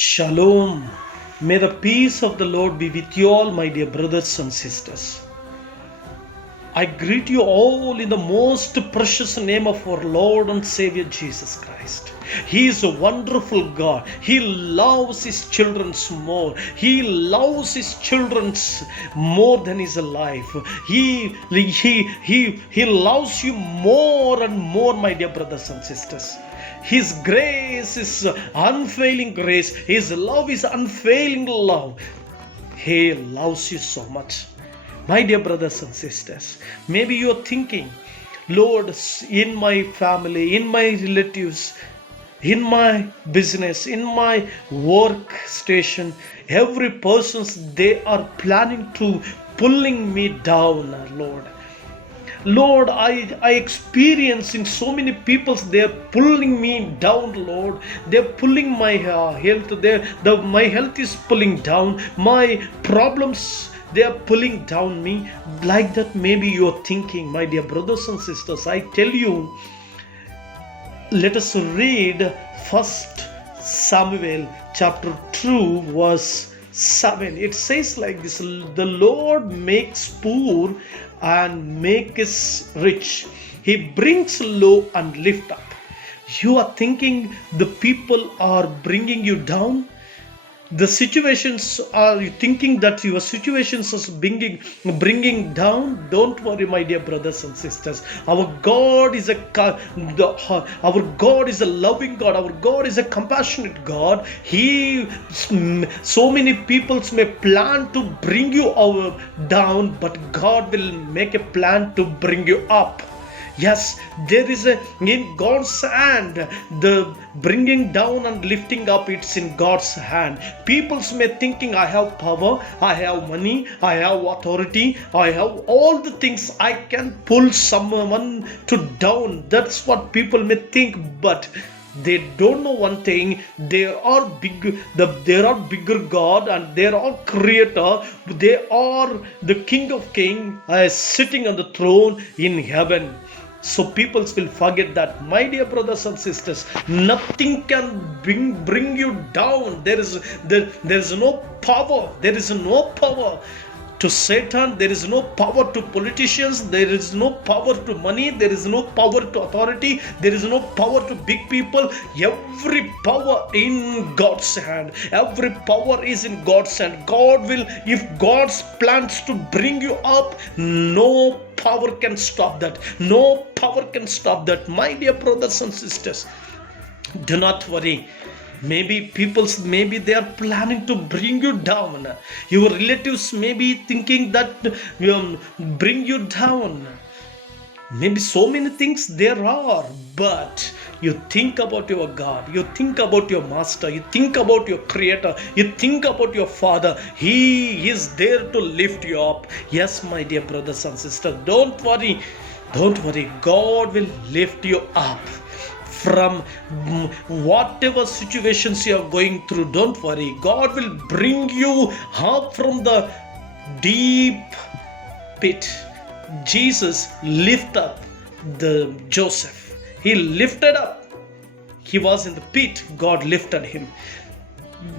Shalom. May the peace of the Lord be with you all, my dear brothers and sisters. I greet you all in the most precious name of our Lord and Savior Jesus Christ. He is a wonderful God. He loves His children more. He loves His children more than His life. He loves you more and more, my dear brothers and sisters. His grace is unfailing grace. His love is unfailing love. He loves you so much. My dear brothers and sisters, maybe you're thinking, Lord, in my family, in my relatives, in my business, in my work station, every person, they are planning to pulling me down, Lord. Lord, I experience in so many people, they're pulling me down, Lord. They're pulling my health. My health is pulling down. My problems, they are pulling down me. Like that, maybe you're thinking, my dear brothers and sisters, I tell you, let us read 1 Samuel chapter 2 verse 7. It says like this: the Lord makes poor and makes rich. He brings low and lift up. You are thinking the people are bringing you down. The situations, are you thinking that your situations is bringing down? Don't worry, my dear brothers and sisters. Our God is our God is a loving God. Our God is a compassionate God. So many peoples may plan to bring you down, but God will make a plan to bring you up. Yes, there is in God's hand, the bringing down and lifting up, it's in God's hand. People may thinking, I have power, I have money, I have authority, I have all the things, I can pull someone to down. That's what people may think, but they don't know one thing. There are bigger God, and there are creator. They are the King of Kings, sitting on the throne in heaven. So people will forget that. My dear brothers and sisters, nothing can bring you down. There is no power. There is no power to Satan. There is no power to politicians. There is no power to money. There is no power to authority. There is no power to big people. Every power in God's hand. Every power is in God's hand. God will, if God's plans to bring you up, no power can stop that. No power can stop that. My dear brothers and sisters, do not worry. Maybe they are planning to bring you down. Your relatives may be thinking that bring you down. Maybe so many things there are, but you think about your God, you think about your Master, you think about your Creator, you think about your Father. He is there to lift you up. Yes, my dear brothers and sisters, don't worry. God will lift you up from whatever situations you are going through. Don't worry. God will bring you up from the deep pit. Jesus lifted up the Joseph. He lifted up. He was in the pit. God lifted him.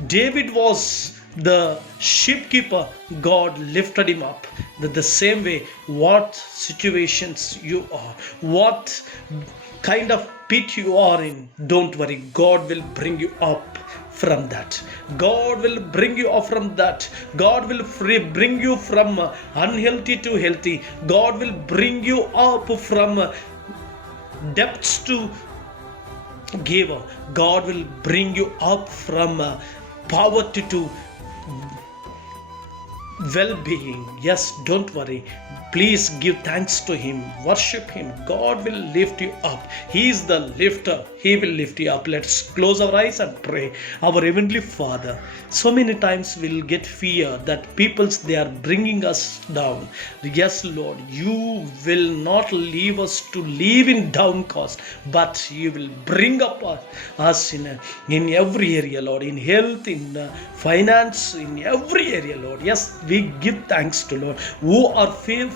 David was the sheepkeeper. God lifted him up. The same way, what situations you are, what kind of pit you are in, don't worry. God will bring you up from that. God will bring you up from that. God will bring you from unhealthy to healthy. God will bring you up from depths to giver. God will bring you up from poverty to well-being. Yes, don't worry. Please give thanks to Him. Worship Him. God will lift you up. He is the lifter. He will lift you up. Let's close our eyes and pray. Our Heavenly Father, so many times we'll get fear that they are bringing us down. Yes, Lord, you will not leave us to live in downcast, but you will bring up us in every area, Lord, in health, in finance, in every area, Lord. Yes, we give thanks to Lord who are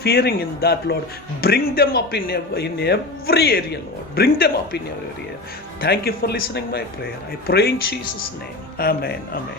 fearing in that, Lord. Bring them up in every area, Lord. Bring them up in every area. Thank you for listening my prayer. I pray in Jesus' name. Amen. Amen.